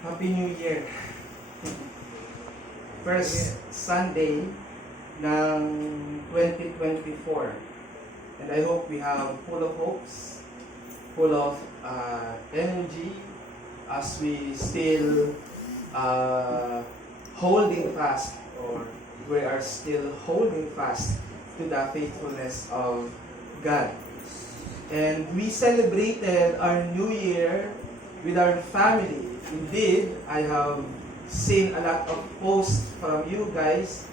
Happy New Year! First Sunday ng 2024. And I hope we have full of hopes, full of energy as we still holding fast, or we are still holding fast to the faithfulness of God. And we celebrated our New Year with our family. Indeed, I have seen a lot of posts from you guys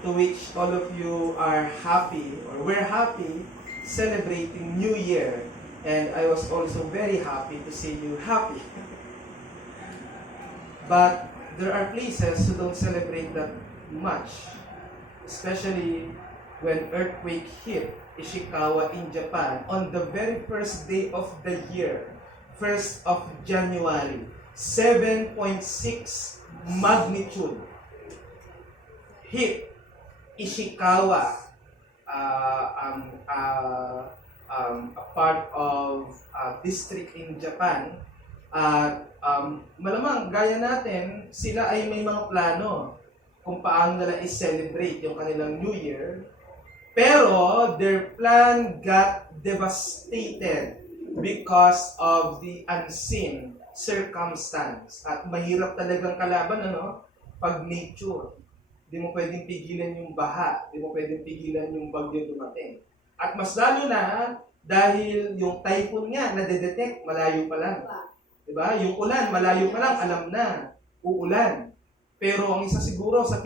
to which all of you are happy, or we're happy celebrating New Year. And I was also very happy to see you happy. But there are places who don't celebrate that much, especially when earthquake hit Ishikawa in Japan on the very first day of the year, 1st of January, 7.6 magnitude hit Ishikawa, a part of district in Japan. Malamang gaya natin, sila ay may mga plano kung paano nila i-celebrate yung kanilang New Year. Pero their plan got devastated because of the unseen circumstance. At mahirap talagang kalaban, pag nature. Di mo pwedeng pigilan yung baha, di mo pwedeng pigilan yung bagyo dumating. At mas lalo na, dahil yung typhoon nga, nadedetect, malayo pa lang. Diba? Yung ulan, malayo pa lang, alam na, uulan. Pero ang isa siguro sa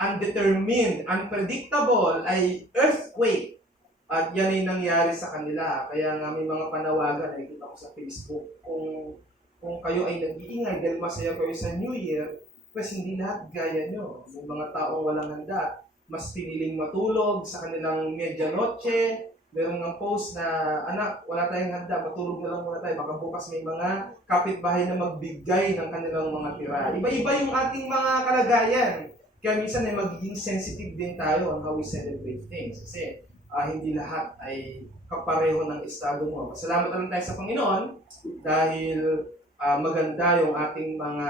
undetermined, unpredictable ay earthquake. At yan ay nangyari sa kanila. Kaya nga may mga panawagan, nakikita ko sa Facebook, kung kayo ay nag-iingay dahil masaya kayo sa New Year, pues hindi lahat gaya nyo. May mga taong walang handa, mas piniling matulog sa kanilang medianoche. Meron ng post na, anak, wala tayong handa, matulog na lang muna tayo. Baka bukas may mga kapitbahay na magbigay ng kanilang mga tira. Iba-iba yung ating mga kalagayan. Kaya minsan ay magiging sensitive din tayo on how we celebrate things. Kasi hindi lahat ay kapareho ng estado mo. Salamat lang tayo sa Panginoon dahil maganda yung ating mga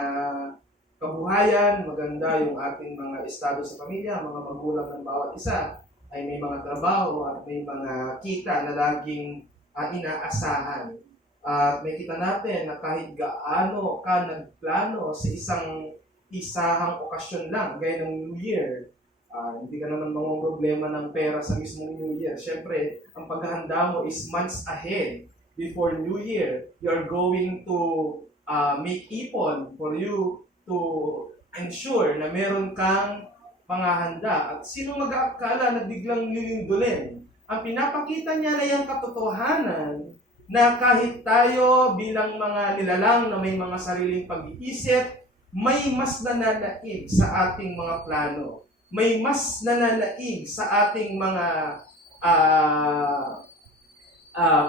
kabuhayan, maganda yung ating mga estado sa pamilya, mga magulang ng bawat isa ay may mga trabaho at may mga kita na laging inaasahan. At may kita natin na kahit gaano ka nagplano sa isahang okasyon lang, gaya ng New Year, hindi ka naman problema ng pera sa mismong New Year. Siyempre, ang paghahanda mo is months ahead before New Year. You're going to make ipon for you to ensure na meron kang panghahanda. At sino mag-aakala na biglang lilindulin? Ang pinapakita niya na yung katotohanan na kahit tayo bilang mga nilalang na may mga sariling pag-iisip, may mas nananaig sa ating mga plano. May mas nananaig sa ating mga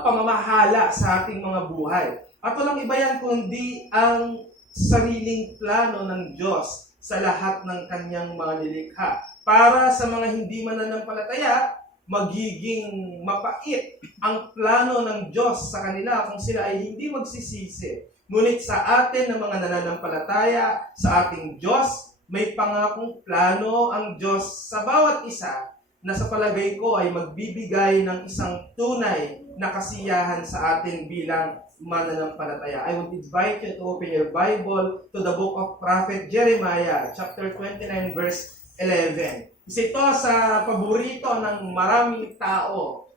pamamahala sa ating mga buhay. At walang iba yan kundi ang sariling plano ng Diyos sa lahat ng kanyang mga nilikha. Para sa mga hindi mananampalataya, magiging mapait ang plano ng Diyos sa kanila kung sila ay hindi magsisisi. Ngunit sa atin na mga nananampalataya sa ating Diyos, may pangakong plano ang Diyos sa bawat isa na sa palagay ko ay magbibigay ng isang tunay na kasiyahan sa atin bilang mananampalataya. I would invite you to open your Bible to the book of Prophet Jeremiah, chapter 29, verse 11. Isa ito sa paborito ng maraming tao.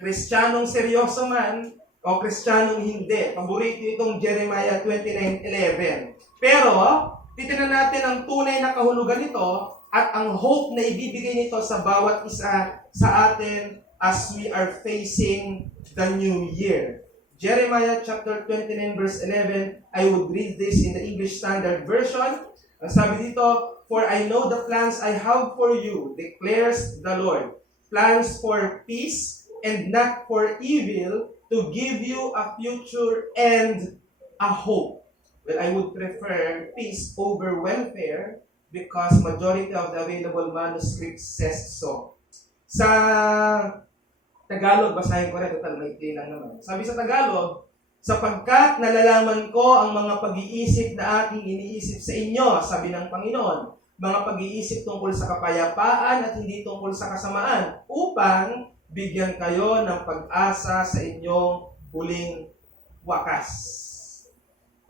Kristiyanong seryoso man o Kristiyanong hindi. Paborito itong Jeremiah 29:11. Pero, titignan natin ang tunay na kahulugan nito at ang hope na ibibigay nito sa bawat isa sa atin as we are facing the new year. Jeremiah chapter 29 verse 11, I would read this in the English Standard Version. Ang sabi dito, for I know the plans I have for you, declares the Lord. Plans for peace and not for evil, to give you a future and a hope. Well, I would prefer peace over welfare because majority of the available manuscripts says so. Sa Tagalog, basahin ko rin, total may lang naman. Sabi sa Tagalog, Sapagkat nalalaman ko ang mga pag-iisip na aking iniisip sa inyo, sabi ng Panginoon, mga pag-iisip tungkol sa kapayapaan at hindi tungkol sa kasamaan, upang bigyan kayo ng pag-asa sa inyong huling wakas.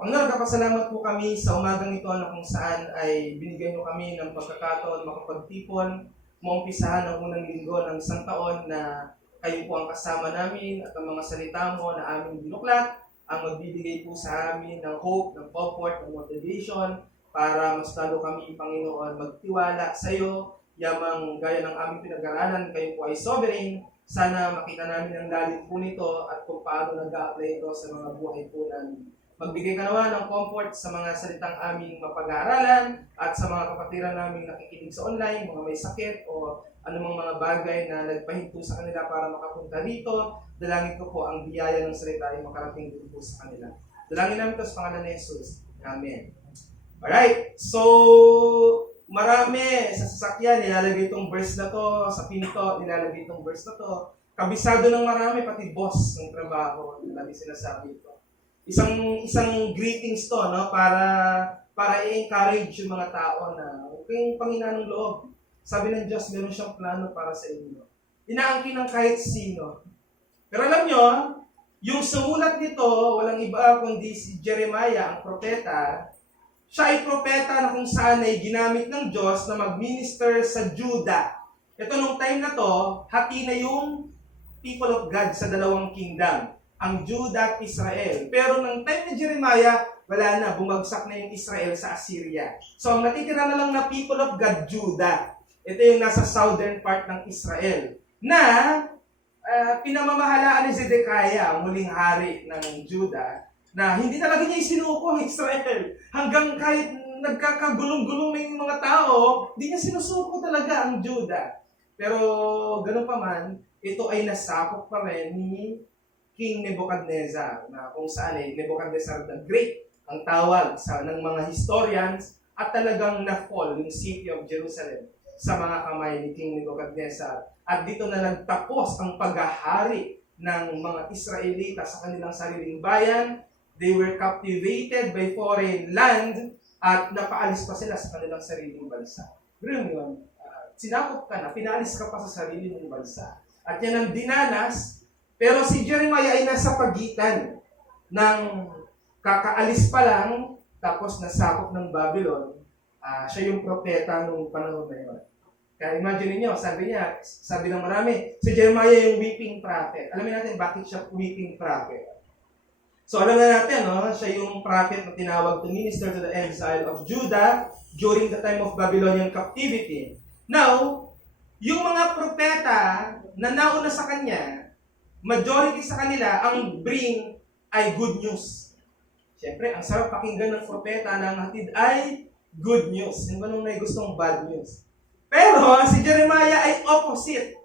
Panginoon, kapasalamat po kami sa umagang ito na kung saan ay binigay mo kami ng pagkakataon makapagtipon, maumpisahan ang unang linggo ng isang taon na kayo po ang kasama namin at ang mga salita mo na aming binuklat ang magbibigay po sa amin ng hope, ng comfort, ng motivation para mas lalo kami, Panginoon, magtiwala sa iyo. Yamang gaya ng aming pinag-aralan, kayo po ay sovereign. Sana makita namin ang lalim po nito at kung paano nag-a-apply ito sa mga buhay po namin. Magbigay ka naman ng comfort sa mga salitang aming mapag-aaralan at sa mga kapatiran naming nakikinig sa online, mga may sakit o anumang mga bagay na nagpahinto sa kanila para makapunta dito. Dalangin ko po ang biyaya ng salita ay makarating dito po sa kanila. Dalangin namin ito sa pangalan ni Jesus. Amen. Alright, so marami sa sasakyan, nilalagay itong verse na to, sa pinto, nilalagay itong verse na to. Kabisado ng marami, pati boss ng trabaho, lagi sinasabi ito. Isang greetings to, no, para i-encourage yung mga tao na huwag kayong panghinaan ng loob. Sabi ng Diyos, meron siyang plano para sa inyo. Inaangkin ng kahit sino. Pero alam nyo, yung sumulat nito, walang iba kundi si Jeremiah, ang propeta. Siya ay propeta na kung saan ay ginamit ng Diyos na mag-minister sa Judah. Ito nung time na to, hati na yung people of God sa dalawang kingdom, ang Judah at Israel. Pero nung time ni Jeremiah, wala na, bumagsak na yung Israel sa Assyria. So ang natitira na lang na people of God, Judah. Ito yung nasa southern part ng Israel. Na pinamamahalaan ni Zedekiah, muling hari ng Judah, na hindi talaga niya isinuko ang Israel. Hanggang kahit nagkakagulong-gulong na yung mga tao, hindi niya sinusuko talaga ang Judah. Pero ganun pa man, ito ay nasakop pa rin ni King Nebuchadnezzar, na kung saan ay Nebuchadnezzar the Great ang tawag ng mga historians, at talagang na-fall yung city of Jerusalem sa mga kamay ni King Nebuchadnezzar. At dito na nagtapos ang paghahari ng mga Israelita sa kanilang sariling bayan. They were captivated by foreign land at napaalis pa sila sa kanilang sariling bansa. Pero yun, sinakop ka na, pinaalis ka pa sa sarili mong bansa. At yan ang dinanas. Pero si Jeremiah ay nasa pagitan ng kakaalis pa lang, tapos nasakop ng Babylon. Siya yung propeta nung panahon na yun. Kaya imagine niyo, sabi ng marami, si Jeremiah yung weeping prophet. Alamin natin bakit siya weeping prophet. So alam na natin, no? Siya yung prophet na tinawag to minister to the exile of Judah during the time of Babylonian captivity. Now, yung mga propeta na nauna sa kanya, majority sa kanila, ang bring ay good news. Siyempre, ang sarap pakinggan ng propeta na ang hatid ay good news. Hindi ba nung may gustong bad news? Pero, si Jeremiah ay opposite.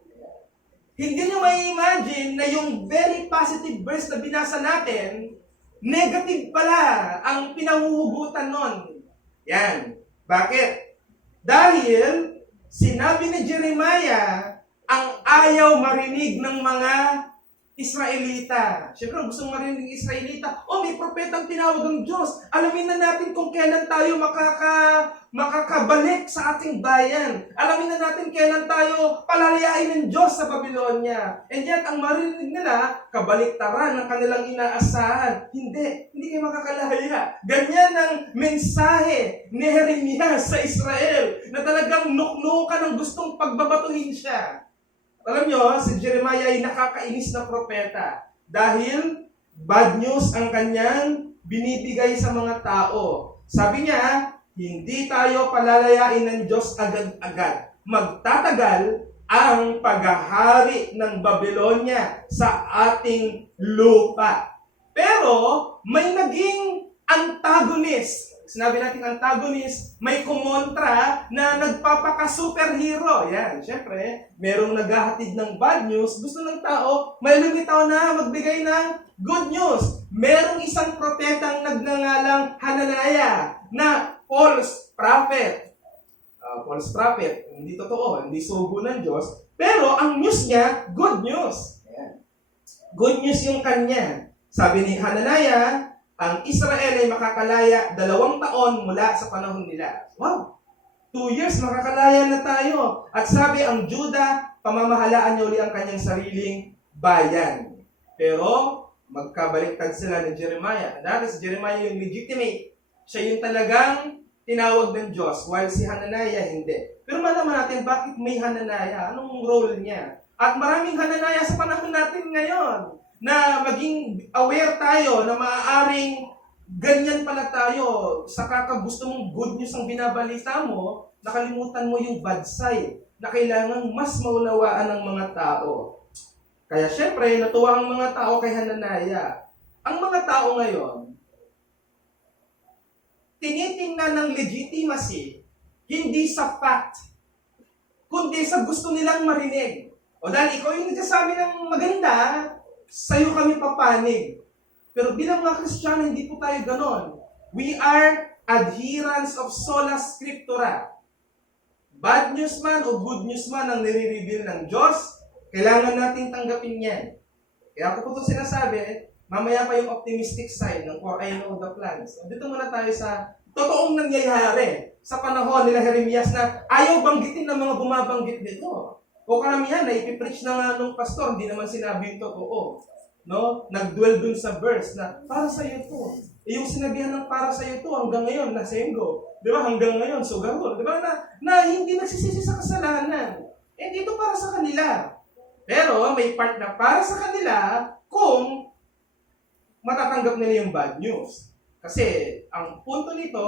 Hindi nyo may imagine na yung very positive verse na binasa natin, negative pala ang pinanguhugutan nun. Yan. Bakit? Dahil, sinabi ni Jeremiah, ang ayaw marinig ng mga Israelita. Siyempre, gusto marinig ng Israelita, may propetang tinawag ng Diyos. Alamin na natin kung kailan tayo makakabalik sa ating bayan. Alamin na natin kailan tayo palalayain ng Diyos sa Babylonia. And yet, ang marinig nila, kabaliktaran ng kanilang inaasahan. Hindi kayo makakalaya. Ganyan ang mensahe ni Jeremiah sa Israel, na talagang nuknukan ng gustong pagbabatuhin siya. Alam nyo, si Jeremiah ay nakakainis na propeta dahil bad news ang kanyang binibigay sa mga tao. Sabi niya, hindi tayo palalayain ng Diyos agad-agad. Magtatagal ang paghahari ng Babylonia sa ating lupa. Pero may naging antagonist. Sinabi natin antagonist, may kumontra na nagpapaka-superhero. Yan, syempre, merong naghahatid ng bad news. Gusto ng tao, may lumitaw na magbigay ng good news. Merong isang propetang nagngangalang Hananiah na false prophet. False prophet, hindi totoo, hindi sugo ng Diyos. Pero ang news niya, good news. Yan. Good news yung kanya. Sabi ni Hananiah, ang Israel ay makakalaya 2 taon mula sa panahon nila. Wow! 2 years, makakalaya na tayo. At sabi ang Judah, pamamahalaan niya uli ang kanyang sariling bayan. Pero, magkabaliktad sila ni Jeremiah. Dahil si Jeremiah yung legitimate. Siya yung talagang tinawag ng Diyos, while si Hananiah hindi. Pero malaman natin, bakit may Hananiah? Anong role niya? At maraming Hananiah sa panahon natin ngayon na maging aware tayo na maaaring ganyan pala tayo. Sa kakagusto mong good news ang binabalita mo, nakalimutan mo yung bad side na kailangan mas maunawaan ng mga tao. Kaya syempre, natuwa ang mga tao kay Hananiah. Ang mga tao ngayon, tinitingnan ng legitimacy, hindi sa fact, kundi sa gusto nilang marinig. O dahil ikaw yung nagsasabi ng maganda, sa'yo kami papanig. Pero bilang mga Kristiyano, hindi po tayo ganon. We are adherents of sola scriptura. Bad news man o good news man ang nire-reveal ng Diyos, kailangan nating tanggapin yan. Kaya ako po ito sinasabi, mamaya pa yung optimistic side ng For I Know the Plans. Dito muna tayo sa totoong nangyayari sa panahon nila Jeremias na ayaw banggitin ng mga bumabanggit dito. O karamihan na ipipreach na nga nung pastor, hindi naman sinabi yung totoo. No? Nag-dwell dun sa verse na para sa iyo to. Yung sinabihan ng para sa iyo to hanggang ngayon, nasenggo. Di ba? Hanggang ngayon, sugarol. Di ba? Na hindi nagsisisi sa kasalanan. Eh, dito para sa kanila. Pero may part na para sa kanila kung matatanggap nila yung bad news. Kasi ang punto nito,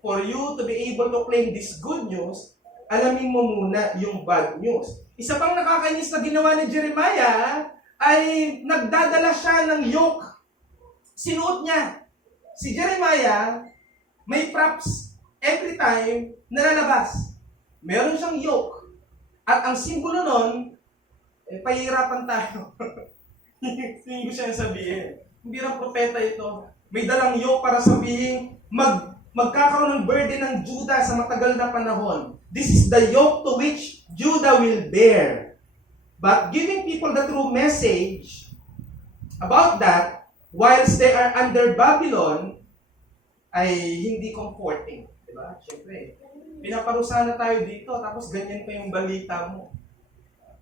for you to be able to claim this good news, alamin mo muna yung bad news. Isa pang nakakainis na ginawa ni Jeremiah ay nagdadala siya ng yoke. Sinuot niya. Si Jeremiah, may props every time na lalabas. Meron siyang yoke. At ang simbolo nun, pahihirapan tayo. Hindi ko siya sabihin. Hindi lang propeta ito. May dalang yoke para sabihin, magkakaroon ng burden ng Judah sa matagal na panahon. This is the yoke to which Judah will bear. But giving people the true message about that, whilst they are under Babylon, ay hindi comforting. Diba? Siyempre, pinaparusahan na tayo dito, tapos ganyan pa yung balita mo.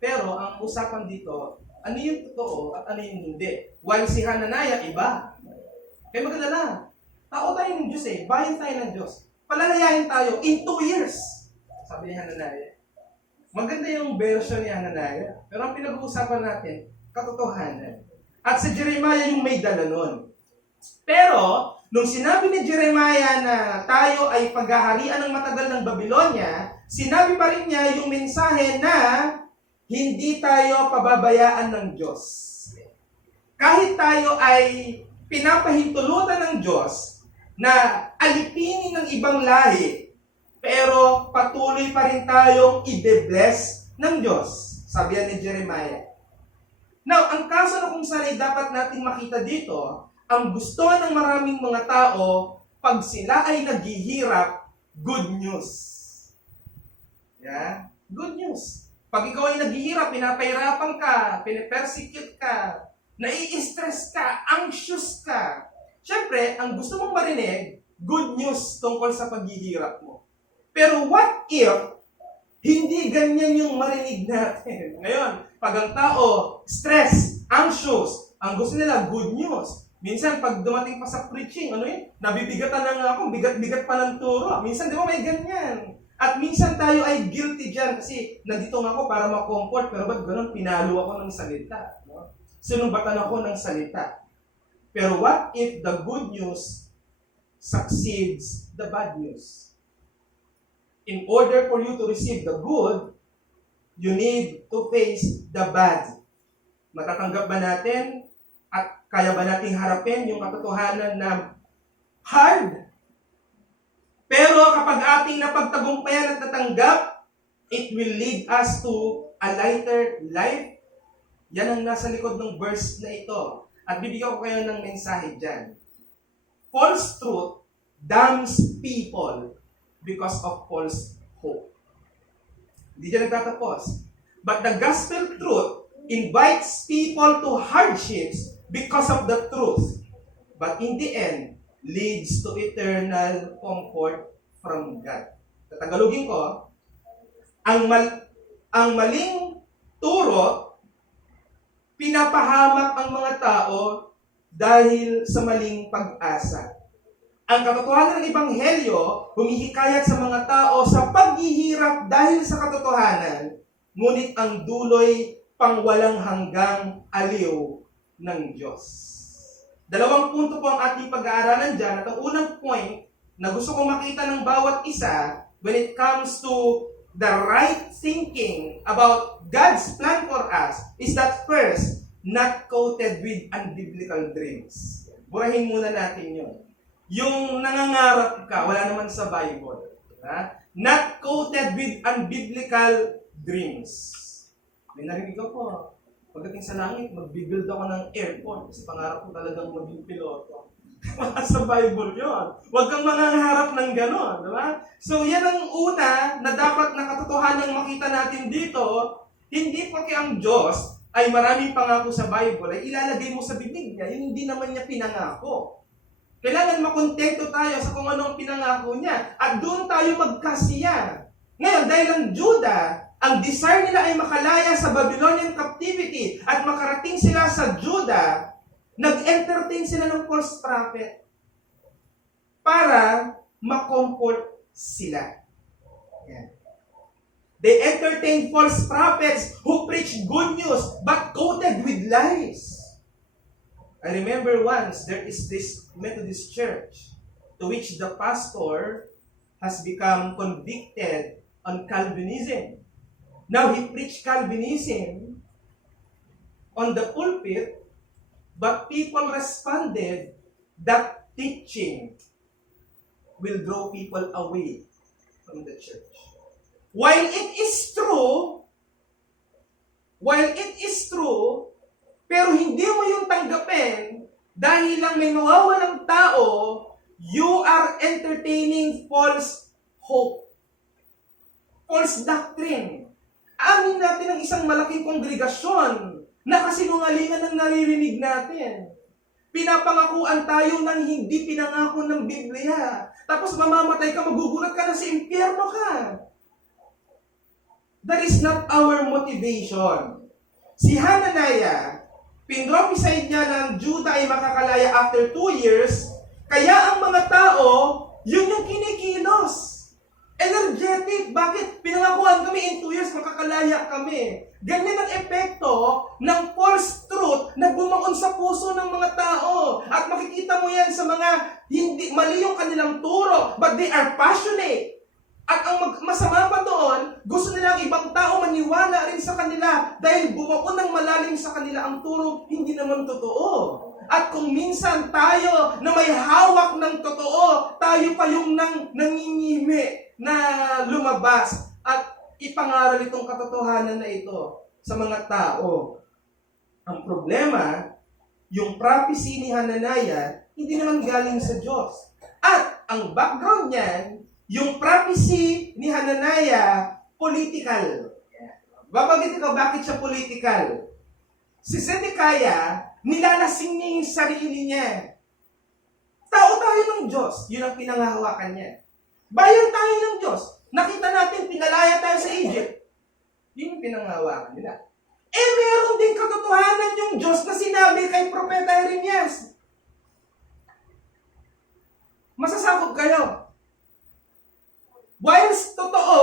Pero ang usapan dito, ano yung totoo at ano yung hindi. While si Hananiah, iba. Kaya maganda na. Tao tayo ng Diyos eh. Bayan tayo ng Diyos. Palalayain tayo in 2 years. Sabi ni Hananiah. Maganda yung version ni Hananiah. Pero ang pinag-uusapan natin, katotohanan. At si Jeremiah yung may dala nun. Pero, nung sinabi ni Jeremiah na tayo ay paghaharian ng matagal ng Babylonia, sinabi pa rin niya yung mensahe na hindi tayo pababayaan ng Diyos. Kahit tayo ay pinapahintulutan ng Diyos na alipinin ng ibang lahi, pero patuloy pa rin tayong i-bless ng Diyos. Sabi ni Jeremiah. Now, ang kaso na kung saan dapat natin makita dito, ang gusto ng maraming mga tao, pag sila ay naghihirap, good news. Yeah? Good news. Pag ikaw ay naghihirap, pinapahirapan ka, pinipersecute ka, nai-stress ka, anxious ka. Siyempre, ang gusto mong marinig, good news tungkol sa paghihirap mo. Pero what if, hindi ganyan yung marinig natin? Ngayon, pag ang tao, stress, anxious, ang gusto nila, good news. Minsan, pag dumating pa sa preaching, nabibigatan na nga ako, bigat-bigat pa ng turo. Minsan, di ba may ganyan? At minsan tayo ay guilty dyan kasi nandito nga ako para ma-comfort, pero ba't ganun, pinalo ako ng salita. No? Sinumbatan ako ng salita. Pero what if the good news succeeds the bad news? In order for you to receive the good, you need to face the bad. Matatanggap ba natin at kaya ba nating harapin yung katotohanan na hard? Pero kapag ating napagtagumpayan at natanggap, it will lead us to a lighter life. Yan ang nasa likod ng verse na ito. At bibigyan ko kayo ng mensahe dyan. False truth damns people because of false hope. Hindi dyan nagtatapos. But the gospel truth invites people to hardships because of the truth, but in the end, leads to eternal comfort from God. Tatagalogin ko, ang maling turo, pinapahamak ang mga tao dahil sa maling pag-asa. Ang katotohanan ng Ebanghelyo, humihikayat sa mga tao sa paghihirap dahil sa katotohanan, ngunit ang duloy pangwalang hanggang aliw ng Diyos. Dalawang punto po ang ating pag-aaralan dyan. At ang unang point na gusto kong makita ng bawat isa when it comes to the right thinking about God's plan for us is that first, not coated with unbiblical dreams. Burahin muna natin yun. Yung nangangarap ka, wala naman sa Bible. Not coated with unbiblical dreams. May narinig ako, pagdating sa langit, magbibuild ako ng airport kasi pangarap ko talagang maging piloto. Wala sa Bible yun. Huwag kang mangangarap ng gano'n, di ba? So yan ang una na dapat na katotohanan makita natin dito, hindi porque ang Diyos ay maraming pangako sa Bible, ay ilalagay mo sa bibig niya, yung hindi naman niya pinangako. Kailangan makontento tayo sa kung ano ang pinangako niya. At doon tayo magkasiya. Ngayon, dahil ang Juda, ang desire nila ay makalaya sa Babylonian captivity at makarating sila sa Juda, nag-entertain sila ng false prophet para makomfort sila. Yan. They entertained false prophets who preached good news but coated with lies. I remember once there is this Methodist church to which the pastor has become convicted on Calvinism. Now he preached Calvinism on the pulpit, but people responded that teaching will draw people away from the church. While it is true, pero hindi mo yung tanggapin dahil lang may mawawalang tao, you are entertaining false hope. False doctrine. Amin natin ang isang malaking kongregasyon na kasinungalingan ang naririnig natin. Pinapangakuan tayo ng hindi pinangako ng Biblia. Tapos mamamatay ka, magugulat ka na sa impyerno ka. That is not our motivation. Si Hananiah, pinrophesied niya ng Juda ay makakalaya after 2 years, kaya ang mga tao, yun yung kinikilos. Energetic. Bakit? Pinangakuan kami in 2 years, makakalaya kami. Ganyan ang epekto ng false truth na bumaon sa puso ng mga tao. At makikita mo yan sa mga hindi mali yung kanilang turo, but they are passionate. At ang masama pa doon, gusto nila ang ibang tao maniwala rin sa kanila dahil bumaon ng malalim sa kanila ang turo, hindi naman totoo. At kung minsan tayo na may hawak ng totoo, tayo pa yung nangingimi na lumabas at ipangaral itong katotohanan na ito sa mga tao. Ang problema, yung prophecy ni Hananiah, hindi naman galing sa Diyos. At ang background niyan, yung prophecy ni Hananiah, political. Babagit ko bakit siya political. Si Zedekiah, nilalasing niya yung sarili niya. Tao tayo ng Diyos, yun ang pinangahawakan niya. Bayan tayo ng Diyos. Nakita natin, pinalaya tayo sa Egypt. Yun yung pinangahawakan nila. Meron din katotohanan yung Diyos na sinabi kay Propeta Jeremias. Masasakot kayo. Whilst totoo,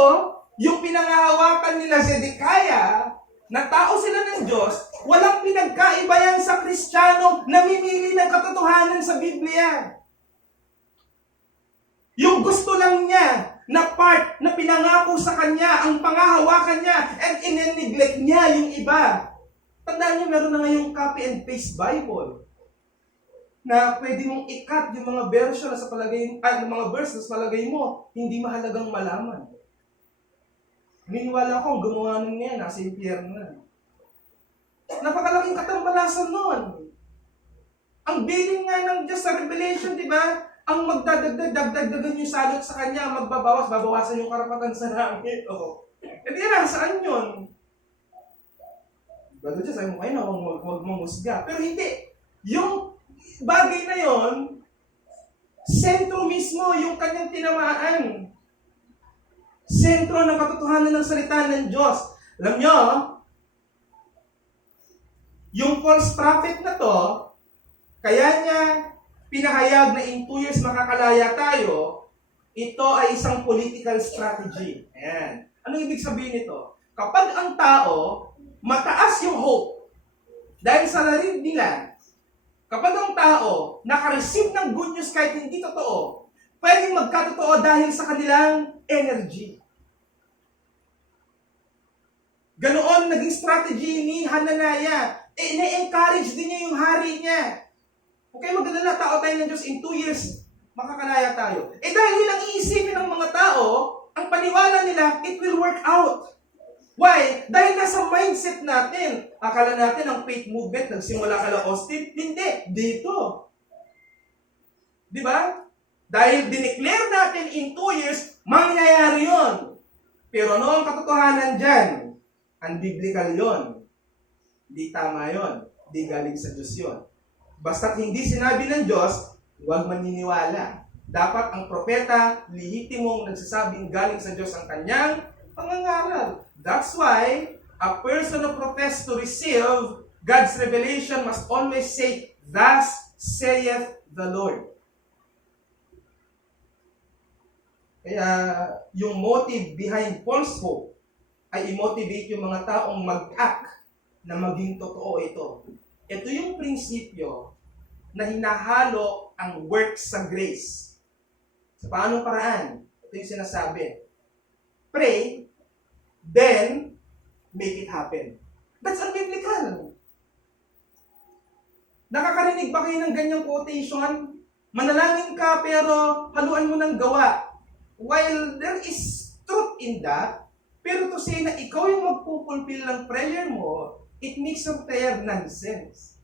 yung pinangahawakan nila Zedekiah, na tao sila ng Diyos, walang pinagkaiba yan sa Kristiyano na mimili ng katotohanan sa Biblia. Yung gusto lang niya na part na pinangako sa kanya, ang pangahawakan niya, and in-neglect niya yung iba. Tandaan niyo, meron na ngayong copy and paste Bible na pwede mong i-cut yung mga version na sa palagay, mga verse na sa palagay mo, hindi mahalagang malaman. Naniniwala akong gumawa nun niya, nasa impyerno na. Napakalaking katambalasan nun. Ang bilin nga ng Diyos sa Revelation, di ba? Ang magdadagdagan yung salot sa kanya, babawasan yung karapatan sa langit. Hindi na, saan yun? Bago siya, sabi mo kayo na, huwag mamusga. Pero hindi. Yung bagay na yon, sentro mismo yung kanyang tinamaan. Sentro ng katotohanan ng salita ng Diyos. Alam nyo, yung false prophet na to, kaya niya pinahayag na in 2 years makakalaya tayo, ito ay isang political strategy. Ayan. Anong ibig sabihin nito? Kapag ang tao, mataas yung hope, dahil sa narinig nila, kapag ang tao nakareceive ng good news kahit hindi totoo, pwedeng magkatotoo dahil sa kanilang energy. Ganoon naging strategy ni Hananiah. Na-encourage din niya yung hari niya. Okay, magdadala tao tayo ng Diyos, in 2 years, makakalaya tayo. Dahil yun ang iisipin ng mga tao, ang paniwala nila, it will work out. Why? Dahil nasa mindset natin. Akala natin ang faith movement nagsimula kala Austin. Hindi. Dito. Di ba? Dahil dineclare natin in 2 years, mangyayari yon. Pero ano ang katotohanan dyan? Unbiblical yon. Di tama yon. Di galing sa Diyos yon. Basta't hindi sinabi ng Diyos, huwag maniniwala. Dapat ang propeta, lihitimong nagsasabing galing sa Diyos ang kanyang pangangaral. That's why a person who professes to receive God's revelation must always say, "Thus saith the Lord." Kaya yung motive behind false hope ay i-motivate yung mga taong mag-act na maging totoo ito. Ito yung prinsipyo na hinahalo ang works sa grace. Sa paanong paraan? Ito yung sinasabi. Pray, then make it happen. That's unbiblical. Nakakarinig ba kayo ng ganyang quotation? Manalangin ka pero haluan mo ng gawa. While there is truth in that, pero to say na ikaw yung magpupulfill ng prayer mo, it makes your prayer nonsense.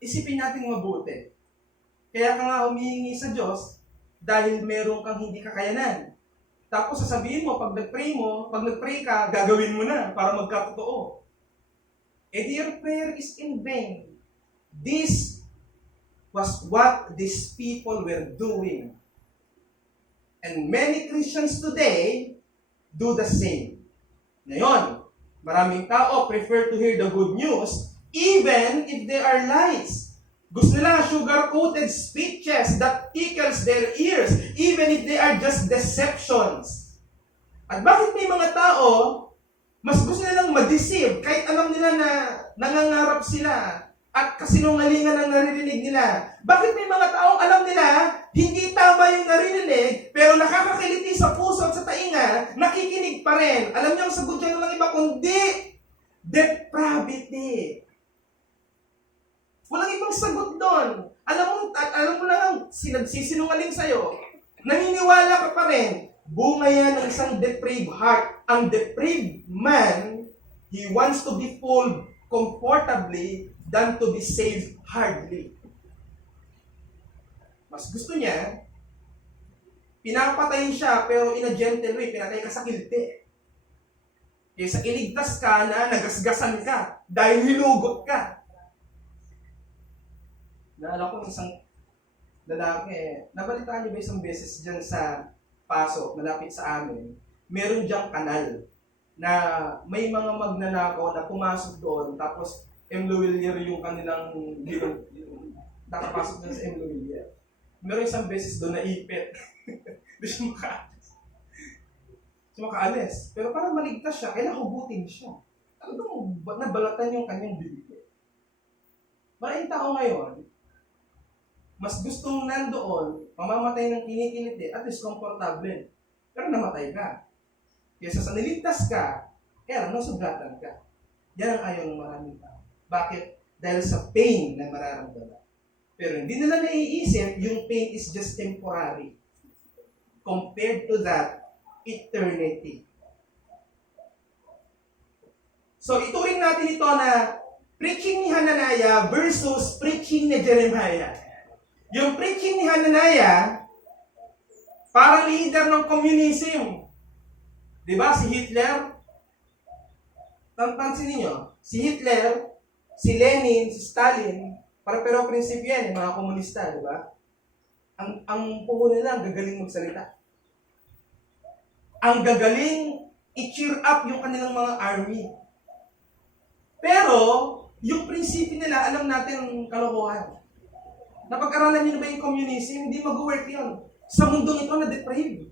Isipin natin mabuti. Kaya ka nga humihingi sa Diyos dahil meron kang hindi kakayanan. Tapos sasabihin mo, pag nag-pray ka, gagawin mo na para magkatotoo. Your prayer is in vain. This was what these people were doing. And many Christians today do the same. Ngayon, maraming tao prefer to hear the good news even if they are lies. Gusto nila sugar-coated speeches that tickles their ears, even if they are just deceptions. At bakit may mga tao, mas gusto nilang ma-deceive, kahit alam nila na nangangarap sila, at kasinungalingan ang naririnig nila. Bakit may mga taong alam nila, hindi tama yung naririnig, pero nakakakiliti sa puso at sa tainga, nakikinig pa rin. Alam niyo ang sagot dyan ng iba, kundi depravity. Walang ibang sagot doon. Alam mo lang, sinagsisinungaling sa'yo. Naniniwala ka pa rin. Bunga yan ng isang depraved heart. Ang depraved man, he wants to be fooled comfortably than to be saved hardly. Mas gusto niya, pinapatay siya pero in a gentle way, pinatay ka sa kiliti. Kaysa iligtas ka na nagasgasan ka dahil hilugot ka. Naalala ko isang lalaki, nabalitaan niyo ba isang beses dyan sa Paso, malapit sa amin, meron diyang kanal na may mga magnanakaw na pumasok doon, tapos M. Luwilier yung kanilang nakapasok doon sa M. Luwilier. Meron isang beses doon na ipit. Hindi siya makaalis. Pero para maligtas siya, kailangan hugutin siya. Ano bang nabalatan yung kanyang bibig? Maraming tao ngayon, mas gustong nandoon, mamamatay ng kinikiliti, at least komportable. Pero namatay ka. Kaysa sa niligtas ka, kaya nasugatan ka. Yan ang ayaw ng maraming tao. Bakit? Dahil sa pain na mararamdaman. Pero hindi nila naiisip, yung pain is just temporary. Compared to that, eternity. So, ituring natin ito na preaching ni Hananiah versus preaching ni Jeremiah. Yung preaching ni Hananiah, parang leader ng communism. Diba? Si Hitler, pansin niyo, si Hitler, si Lenin, si Stalin, pero prinsipyo yan, yung mga komunista, di ba? Ang puhunan nila, ang gagaling magsalita. Ang gagaling i-cheer up yung kanilang mga army. Pero, yung prinsipyo nila, alam natin kalokohan. Napag-aralan nyo na ba yung communism? Hindi mag-work yun. Sa mundong ito na depraved.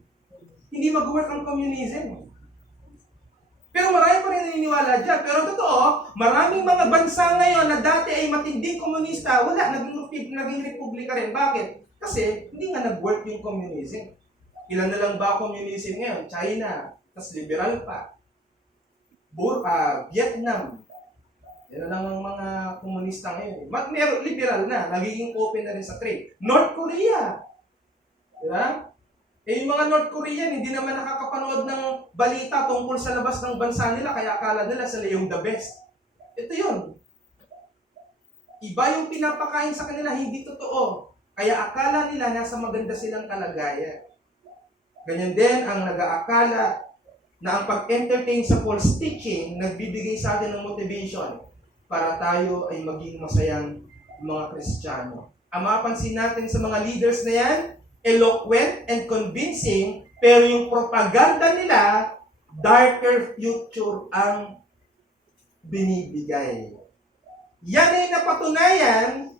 Hindi mag-work ang communism. Pero marami pa rin naniniwala dyan. Pero totoo, maraming mga bansa ngayon na dati ay matinding komunista, wala, naging republika rin. Bakit? Kasi hindi nga nag-work yung communism. Ilan na lang ba communism ngayon? China, tas liberal pa. Vietnam. Yan na lang ang mga komunista ngayon. Meron liberal na, nagiging open na rin sa trade. North Korea. Diba? Eh, yung mga North Korean, hindi naman nakakapanood ng balita tungkol sa labas ng bansa nila, kaya akala nila sila yung the best. Ito yun. Iba yung pinapakain sa kanila, hindi totoo. Kaya akala nila nasa maganda silang kalagayan. Ganyan din ang nag-aakala na ang pag-entertain sa false teaching, nagbibigay sa atin ng motivation para tayo ay maging masayang mga Kristiyano. Ang mapansin natin sa mga leaders na yan, eloquent and convincing, pero yung propaganda nila, darker future ang binibigay. Yan ay napatunayan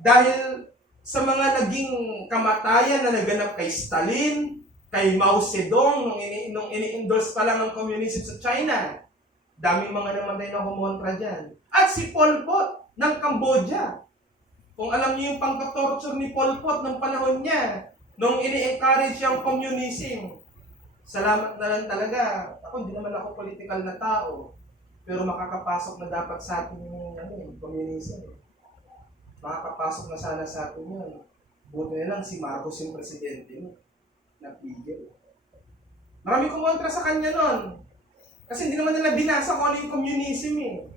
dahil sa mga naging kamatayan na naganap kay Stalin, kay Mao Zedong, nung ini-endorse pa lang ang communism sa China. Daming mga namatay na humontra dyan. At si Pol Pot ng Cambodia. Kung alam niyo yung pang-torture ni Pol Pot ng panahon niya, nung ini-encourage yung communism, salamat na lang talaga. Ako, hindi naman ako political na tao. Pero makakapasok na dapat sa atin yung communism. Makakapasok na sana sa atin yun. Buti na lang si Marcos yung presidente mo. Napigil. Marami kumontra sa kanya nun. Kasi hindi naman nila binasa kung ano yung communism eh.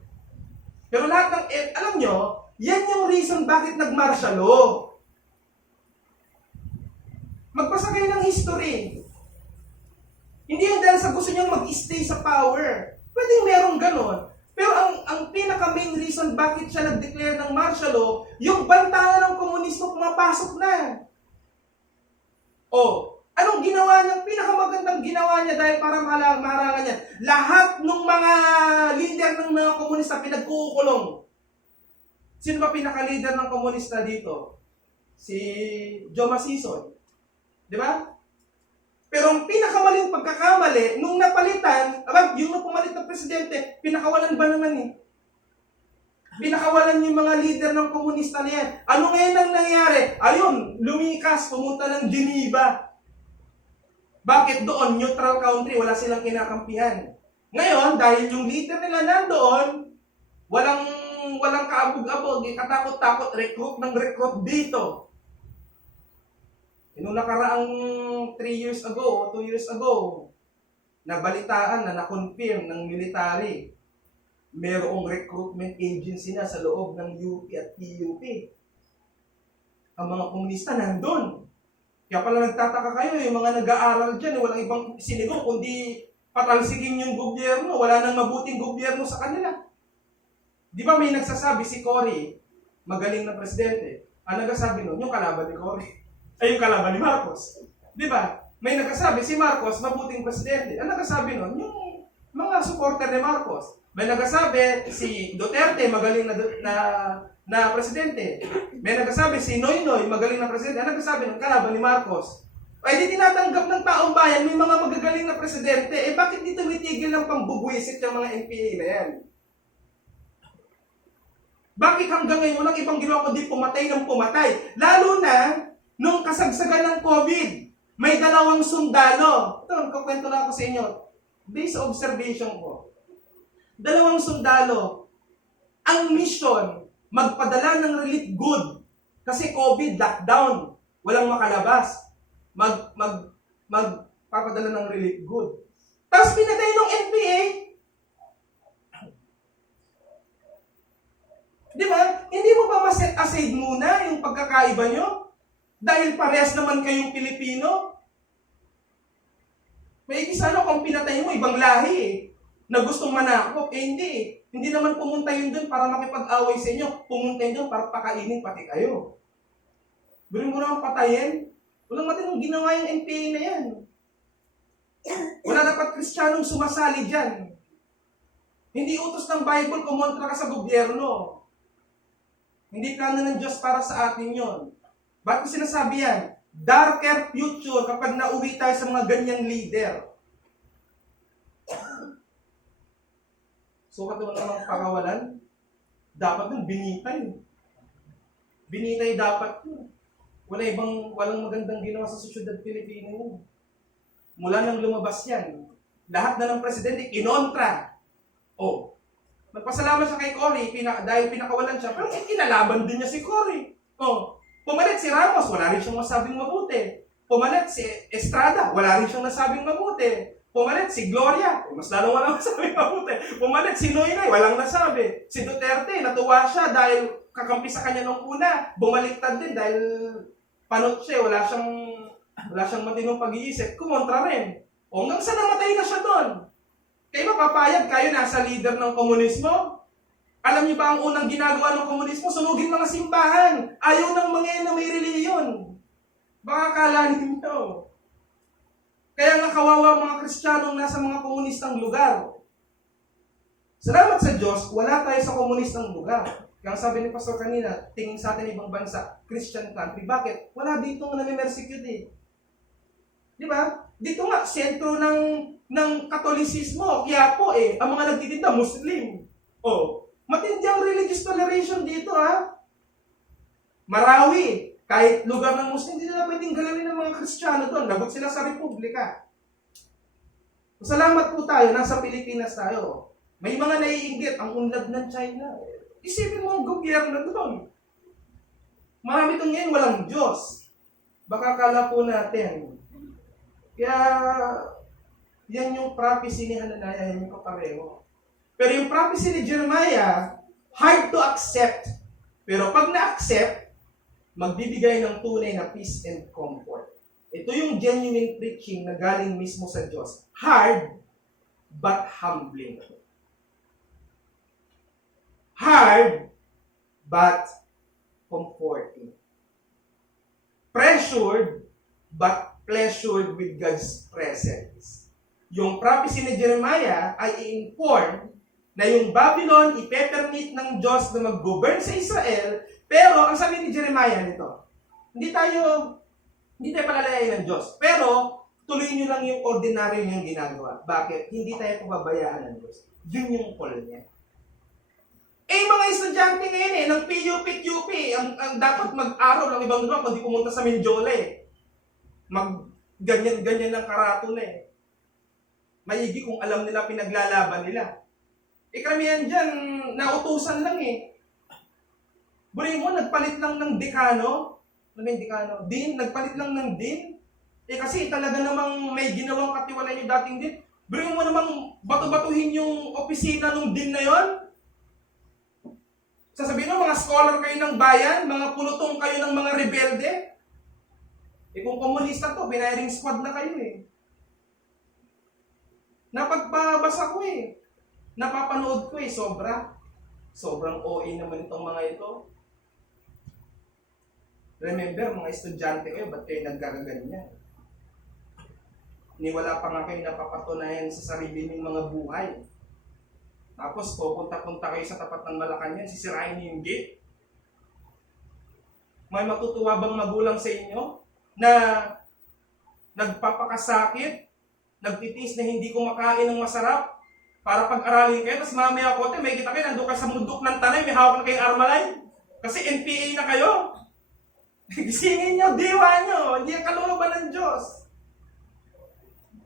Pero lahat ng, alam nyo, yan yung reason bakit nag-martial law. Magbasa kayo ng history. Hindi yan dahil sa gusto niyang mag-stay sa power. Pwedeng merong ganon. Pero ang pinaka-main reason bakit siya nag-declare ng martial law, yung banta ng komunista pumapasok na. O, anong ginawa niya? Pinakamagandang ginawa niya dahil para maharangan niya. Lahat ng mga leader ng mga komunista pinagkukulong. Sino ba pinaka-leader ng komunista dito? Si Joma Sison. Di ba? Pero ang pinakamaling pagkakamali, nung napalitan, yung napumalit na presidente, pinakawalan ba naman eh? Pinakawalan yung mga leader ng komunista na yan. Ano ngayon ang nangyari? Ayun, lumikas, pumunta ng Geneva. Bakit doon? Neutral country, wala silang kinakampihan. Ngayon, dahil yung leader nila nandoon, walang kaabog-abog, katakot-takot, recruit dito. Nung nakaraang 3 years ago, 2 years ago, nabalitaan na na-confirm ng military, merong recruitment agency na sa loob ng UP at PUP. Ang mga komunista nandun. Kaya pala nagtataka kayo, yung mga nag-aaral dyan, walang ibang sinigaw, kundi patalsigin yung gobyerno, wala nang mabuting gobyerno sa kanila. Di ba may nagsasabi si Cory, magaling na presidente, ang nagsasabi nun, yung kalaban ni Cory, ay yung kalaban ni Marcos. Di ba? May nagsasabi si Marcos, mabuting presidente. Ang nagsasabi nun, yung mga supporter ni Marcos. May nagsasabi si Duterte, magaling na presidente. May nagsasabi si Noynoy, magaling na presidente. Ang nagsasabi ng kalaban ni Marcos. Ay di tinatanggap ng taong bayan, may mga magagaling na presidente. Eh bakit di tumitigil ng pambubwisit yung mga NPA na yan? Bakit hanggang ngayon walang ibang ginawa kundi pumatay ng pumatay? Lalo na nung kasagsagan ng COVID, may 2 sundalo. Ito, kukwento lang ako sa inyo. Based sa observation ko. 2 sundalo. Ang mission, magpadala ng relief good. Kasi COVID, lockdown. Walang makalabas. Magpapadala ng relief good. Tapos pinatay ng NPA. Di ba? Hindi mo ba ma-set aside muna yung pagkakaiba nyo? Dahil parehas naman kayong Pilipino. May sana kung pinatay mo, ibang lahi eh. na gustong manakop. Hindi eh. Hindi naman pumunta yun doon para makipag-away sa inyo. Pumunta yun doon para pakainin pati kayo. Gusto mo naman patayin? Walang matinong ginawa yung NPA na yan. Wala dapat Kristiyanong sumasali dyan. Hindi utos ng Bible kumontra ka sa gobyerno. Hindi plano ng Diyos para sa atin yon. Ba't ko sinasabi yan? Darker future kapag nauwi tayo sa mga ganyang leader. So katulad ng pakawalan, dapat yung binitay. Binitay dapat yun. Walang magandang ginawa sa sosyedad Pilipino yun. Mula nang lumabas yan, lahat na ng presidente kinontra. Oh, nagpasalamat siya kay Cory dahil pinakawalan siya, pero kinalaban din niya si Cory. Oh, pumalit si Ramos, wala rin siyang masabing mabuti. Pumalit si Estrada, wala rin siyang nasabing mabuti. Pumalit si Gloria, mas lalong walang nasabing mabuti. Pumalit si Noynoy, walang nasabi. Si Duterte, natuwa siya dahil kakampi sa kanya nung una. Bumaliktad din dahil panot siya, wala siyang matinong pag-iisip. Kumontra rin. O hanggang sa namatay na siya doon. Kayo mapapayag kayo nasa leader ng komunismo? Alam niyo ba ang unang ginagawa ng komunismo? Sunugin mga simbahan. Ayaw ng mga na may reliyon. Baka akala ninyo. Kaya nga kawawa mga Kristiyanong nasa mga komunistang lugar. Salamat sa Diyos, wala tayo sa komunistang lugar. Kaya sabi ni Pastor kanina, tingin sa atin ibang bansa, Christian country. Bakit? Wala dito nga nami-persecute eh. Di ba? Dito nga, sentro ng Katolisismo, kaya po eh, ang mga nagtitinda, Muslim. Oh, matindi ang religious toleration dito ha. Marawi, kahit lugar ng Muslim, hindi nila pwedeng galawin ng mga Kristiyano doon. Lagot sila sa Republika. Salamat po tayo, nasa Pilipinas tayo. May mga naiinggit, ang unlad ng China. Isipin mo ang gobyerno doon. Marami itong ngayon, walang Diyos. Baka kala po natin. Kaya, yan yung prophecy ni Hananiah, yan yung kapareho. Pero yung prophecy ni Jeremiah, hard to accept. Pero pag na-accept, magbibigay ng tunay na peace and comfort. Ito yung genuine preaching na galing mismo sa Diyos. Hard, but humbling. Hard, but comforting. Pressured, but pleasured with God's presence. Yung prophecy ni Jeremiah ay i-inform na yung Babylon ipepermit ng Diyos na mag-govern sa Israel, pero ang sabi ni Jeremiah nito, hindi tayo palalayain ng Diyos, pero tuloy nyo lang yung ordinary niyong ginagawa. Bakit? Hindi tayo pababayaan ng Diyos. Yun yung call niya. Mga estudyante ngayon ng PUP, QP, ang dapat mag-aral ng ibang lugar, kundi pumunta sa Mindjole. Ganyan ng karaton eh. Maigi kung alam nila pinaglalaban nila. Karamihan dyan, nautusan lang eh. Burin mo, nagpalit lang ng dekano. Ano ba yung dekano? Dean, nagpalit lang ng dean. Kasi talaga namang may ginawang katiwala yung dating dean. Burin mo namang bato-batuhin yung opisina ng dean na yon. Sasabihin mo, mga scholar kayo ng bayan, mga pulutong kayo ng mga rebelde. Kung komunista to, pinahiring squad na kayo eh. Napagpabasa ko eh. Napapanood ko eh, sobrang OA naman itong mga ito. Remember, mga estudyante kayo, ba't kayo nagkakaganyan? Wala pa nga kayo napapatunayan sa sarili ng mga buhay. Tapos, pupunta-punta kayo sa tapat ng Malacanang, sisirain niyo yung gate. May matutuwa bang magulang sa inyo na nagpapakasakit, nagtitiis na hindi kumakain ng masarap, para pag-aralin kayo, tapos mamaya kote, may kita kayo, nandun ka sa mundok ng tanay, may hawak na kayong Armalite. Kasi NPA na kayo. Gisingin nyo, diwa nyo, hindi ang kalooban ng Diyos.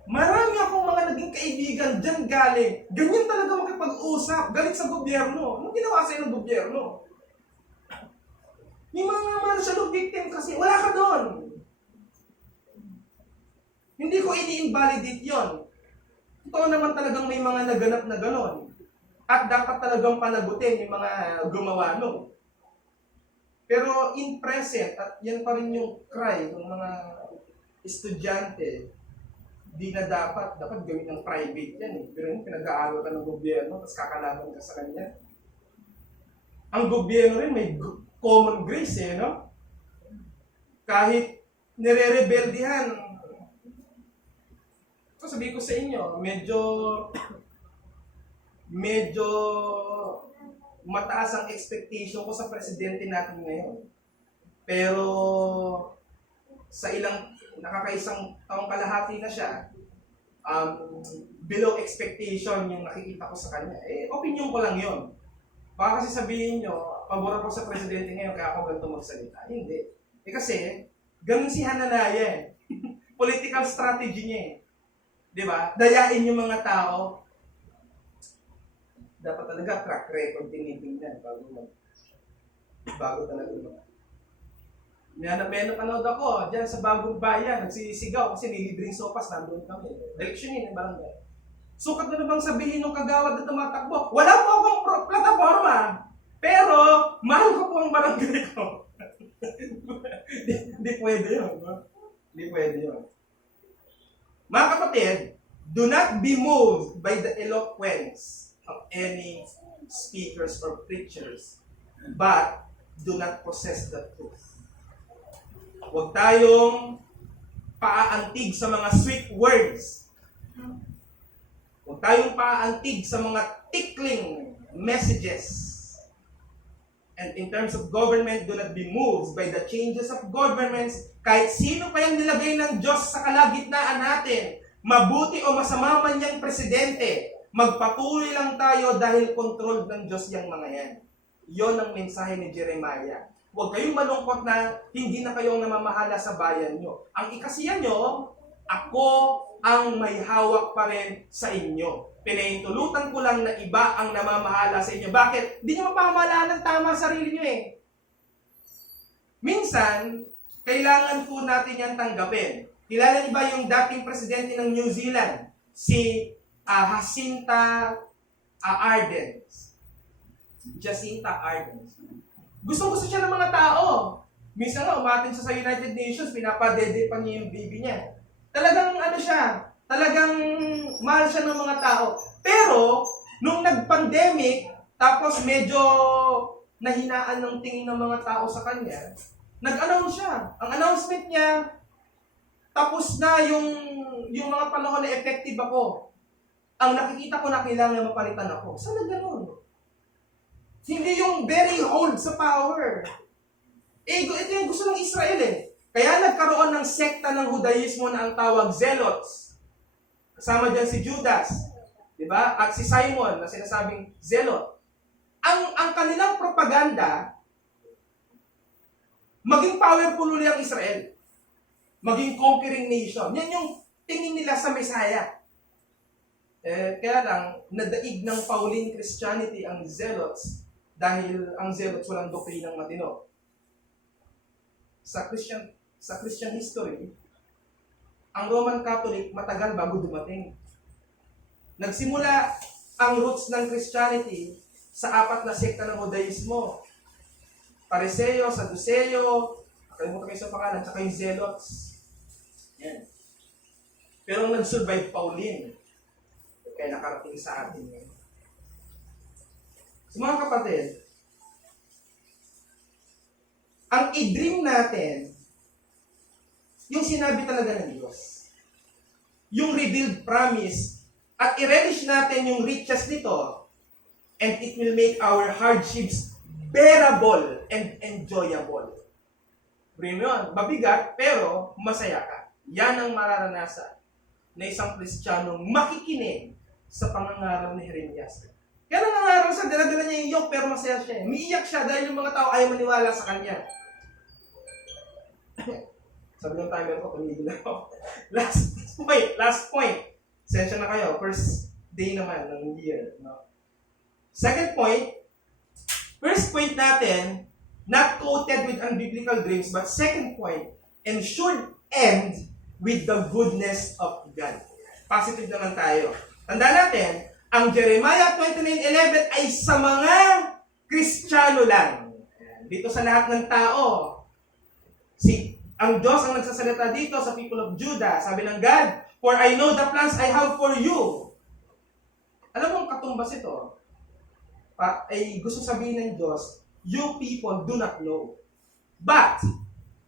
Marami akong mga naging kaibigan dyan galing. Ganyan talaga makipag-usap, galit sa gobyerno. Anong ginawa sa'yo ng gobyerno? May mga martial victim kasi, wala ka doon. Hindi ko ini-invalidate yon. Totoo naman talagang may mga naganap na ganon. At dapat talagang panagutin yung mga gumawa no. Pero in present, at yan pa rin yung cry ng mga estudyante, di na dapat gawin ng private yan eh. Pero yun, pinag-aaral ka ng gobyerno, tapos kakalaban ka sa kanya. Ang gobyerno rin may common grace eh, no? Kahit nire-rebeldihan. So sabihin ko sa inyo, medyo mataas ang expectation ko sa presidente natin ngayon. Pero sa nakakaisang taong kalahati na siya, below expectation yung nakikita ko sa kanya. Opinion ko lang yun. Baka kasi sabihin nyo, pabor ako sa presidente ngayon, kaya ako ganito magsalita. Hindi. Kasi, ganun si Hananaya eh. Political strategy niya eh. Di ba? Dayain yung mga tao. Dapat talaga track record tinitingnan bago talaga naman. May napanood ako dyan sa Bagong Bayan, nagsisigaw kasi may libreng sopas, nandun kami. Eleksyonin ng barangay. Sukat na bang sabihin ng kagawad na tumatakbo? Wala po akong plataforma, pero mahal ko po ang barangay ko. Di pwede yun. No? Di pwede yun. Mga kapatid, do not be moved by the eloquence of any speakers or preachers, but do not possess the truth. Huwag tayong paaantig sa mga sweet words. Huwag tayong paaantig sa mga tickling messages. And in terms of government, do not be moved by the changes of governments. Kahit sino pa yung nilagay ng Diyos sa kalagitnaan natin, mabuti o masama man yung presidente, magpatuloy lang tayo dahil controlled ng Diyos yung mga yan. Yon ang mensahe ni Jeremiah. Huwag kayong malungkot na hindi na kayong namamahala sa bayan nyo. Ang ikasiya nyo, ako ang may hawak pa rin sa inyo. Pinahintulutan ko lang na iba ang namamahala sa inyo. Bakit? Hindi nyo mapamahalaan ng tama sarili nyo eh. Minsan, kailangan po natin yan tanggapin. Kilala niyo ba yung dating presidente ng New Zealand? Si Jacinta Ardern. Gusto siya ng mga tao. Minsan nga, umatin siya sa United Nations, pinapadede pa niya yung baby niya. Talagang talagang mahal siya ng mga tao. Pero, nung nag-pandemic, tapos medyo nahinaan ng tingin ng mga tao sa kanya, nag-announce siya. Ang announcement niya, tapos na yung mga panahon na effective ako. Ang nakikita ko na kailangan mapalitan ako. Sana gano'n? Hindi yung very hold sa power. Ito yung gusto ng Israel eh. Kaya nagkaroon ng sekta ng Judaismo na ang tawag Zealots. Kasama dyan si Judas. Diba? At si Simon na sinasabing Zealot. Ang kanilang propaganda, maging powerful ulit ang Israel. Maging conquering nation. Yan yung tingin nila sa Messiah. Kaya lang, nadaig ng Pauline Christianity ang Zealots dahil ang Zealots walang doktrinang matino. Sa Christian history, ang Roman Catholic matagal bago dumating. Nagsimula ang roots ng Christianity sa 4 na sekta ng Judaismo. Pariseo, Sadduceo, nakalimutan kayo sa pangalan, tsaka yung Zealots. Yan. Pero nag-survive Pauline. Kaya nakarating sa atin ngayon. So mga kapatid, ang i-dream natin, yung sinabi talaga ng Diyos. Yung revealed promise, at i-relish natin yung riches nito, and it will make our hardships bearable and enjoyable. Dream yun, mabigat, pero masaya ka. Yan ang mararanasan na isang Kristiyanong makikinig sa pangangaral ni Jeremias. Kaya nangangaral siya, dala-dala niya yung yoke, pero masaya siya. Umiiyak siya dahil yung mga tao ayaw maniwala sa kanya. Sabi ng timer ko, tumigil ako. Last point. Sensya na kayo. First day naman ng year. No? Second point. First point natin, not quoted with unbiblical dreams, but second point, and should end with the goodness of God. Positive naman tayo. Tandaan natin, ang Jeremiah 29:11 ay sa mga Kristiyano lang. Dito sa lahat ng tao. Ang Diyos ang nagsasalita dito sa people of Judah. Sabi ng God, For I know the plans I have for you. Alam mo ang katumbas ito? Ay gusto sabihin ng Diyos, you people do not know. But,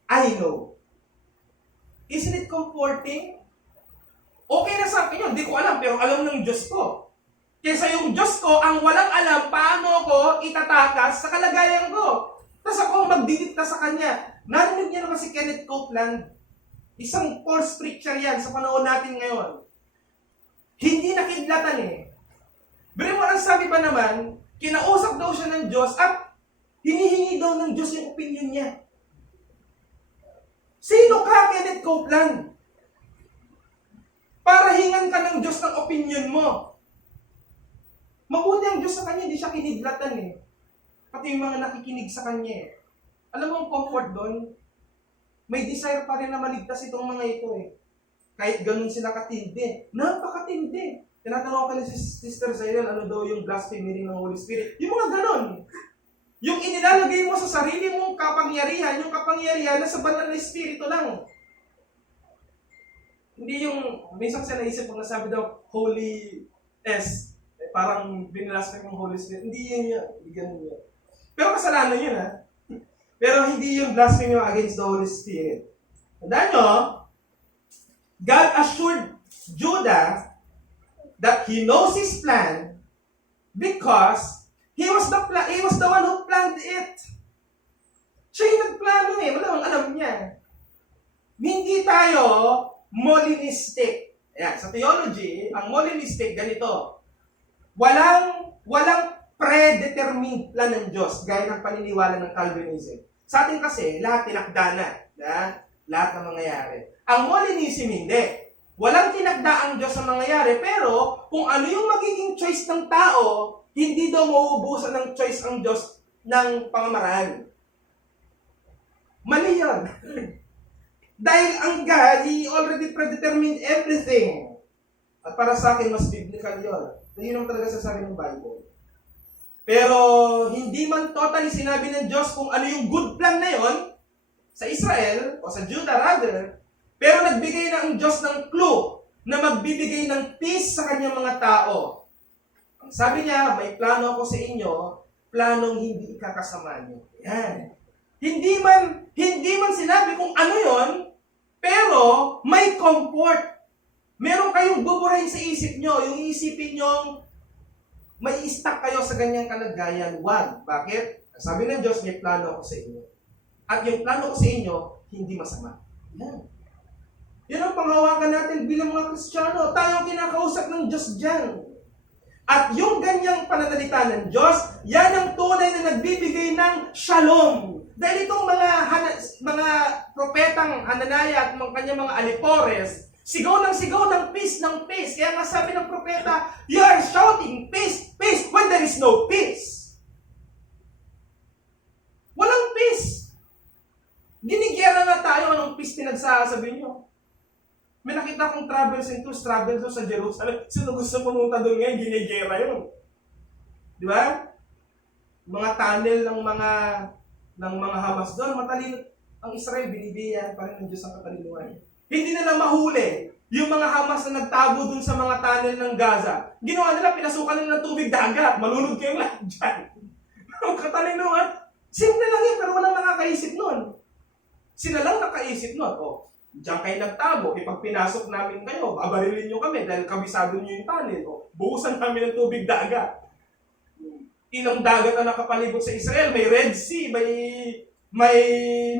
I know. Isn't it comforting? Okay na sa akin yun, hindi ko alam, pero alam ng Diyos ko. Kaysa yung Diyos ko, ang walang alam paano ko itatakas sa kalagayan ko. Tapos ako ang magdidikta sa Kanya. Narinig niya naman si Kenneth Copeland. Isang false preacher yan sa panahon natin ngayon. Hindi nakidlatan eh. Pero mo ang sabi pa naman, kinausap daw siya ng Diyos at hinihingi daw ng Diyos yung opinion niya. Sino ka, Kenneth Copeland? Para hingan ka ng Diyos ng opinion mo. Mabuti ang Diyos sa kanya, hindi siya kinidlatan eh. Pati yung mga nakikinig sa kanya eh. Alam mo ang comfort doon? May desire pa rin na maligtas itong mga ito eh. Kahit ganun sila katindi. Napakatindi. Tinatanong ko ni Sister Cyril, ano daw yung blasphemy ng Holy Spirit. Yung mga ganun. Yung inilalagay mo sa sarili mong kapangyarihan, yung kapangyarihan na sa banal na Espiritu lang. Hindi yung, minsan siya naisip kung nasabi daw, Holy S. Parang binilaspheme yung Holy Spirit. Hindi yun yun. Hindi ganun yun. Pero kasalanan yun ha. Pero hindi yung blasphemy against the Holy Spirit. Tandaan nyo, God assured Judah that He knows His plan because He was the one who planned it. Siya yung nagplano eh. Malamang alam niya. Hindi tayo Molinistic. Ayan, sa theology, ang Molinistic ganito. Walang predetermined plan ng Diyos gaya ng paniniwala ng Calvinism. Sa atin kasi, lahat tinakda na. Lahat ng mangyayari. Ang Molinism hindi. Walang tinakda ang Diyos sa mangyayari, pero kung ano yung magiging choice ng tao, hindi daw mauubusan ng choice ang Diyos ng pamamaraan. Mali yun. Dahil ang God, He already predetermined everything. At para sa akin, mas biblical yun. Yun ang talaga sasabi ng Bible. Pero hindi man totally sinabi ng Diyos kung ano yung good plan na yon sa Israel, o sa Judah rather, pero nagbigay na ang Diyos ng clue na magbibigay ng peace sa kanyang mga tao. Ang sabi niya, may plano ako sa inyo, planong hindi ikakasama niyo. Yan. Hindi man sinabi kung ano yon, pero may comfort. Meron kayong buburahin sa isip nyo, yung isipin nyo, may stuck kayo sa ganyang kalagayan. Wag. Bakit? Sabi ng Diyos, may plano ako sa inyo. At yung plano ko sa inyo, hindi masama. Yan. Yan ang panghawakan natin bilang mga Kristiyano. Tayo ang kinakausap ng Diyos dyan. At yung ganyang pananalita ng Diyos, yan ang tunay na nagbibigay ng shalom. Dahil itong mga propetang Hananaya at kanyang mga alipores, sigaw ng peace, ng peace. Kaya nga sabi ng propeta, you are shouting peace, peace, when there is no peace. Walang peace. Ginigera na tayo, anong peace pinagsasabi nyo? May nakita akong travel doon sa Jerusalem. Sino gusto pumunta doon ngayon, ginigera yun. Di ba? Mga tunnel ng mga Hamas doon, matalino. Ang Israel, binibiyan pa rin ng Diyos ang katalinuhan. Hindi nila mahuli yung mga Hamas na nagtago dun sa mga tunnel ng Gaza. Ginawa nila, pinasukan nila ng tubig dagat. Malulog kayong lahat dyan. Ang katalinuhan. Simple lang yun, pero walang nakakaisip nun. Sila lang nakaisip nun. O, diyan kayo nagtago. Pag pinasok namin kayo, babarilin nyo kami dahil kabisado nyo yung tunnel. O, buhusan namin ng tubig dagat. Ilang dagat na nakapalibot sa Israel. May Red Sea, may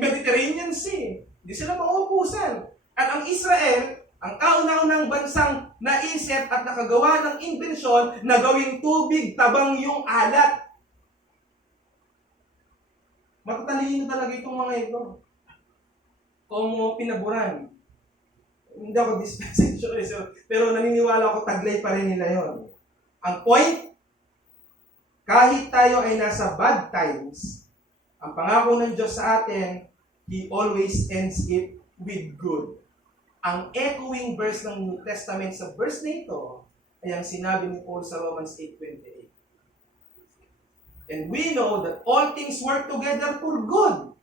Mediterranean Sea. Hindi sila mauubusan. At ang Israel, ang kauna-unang bansang naisip at nakagawa ng invensyon na gawing tubig tabang yung alat. Matatalino talaga itong mga ito. Kung pinaburan. Hindi ako dispensationalist, pero naniniwala ako taglay pa rin nila yon. Ang point, kahit tayo ay nasa bad times, ang pangako ng Diyos sa atin, He always ends it with good. Ang echoing verse ng New Testament sa verse na ito ay ang sinabi ni Paul sa Romans 8:28. And we know that all things work together for good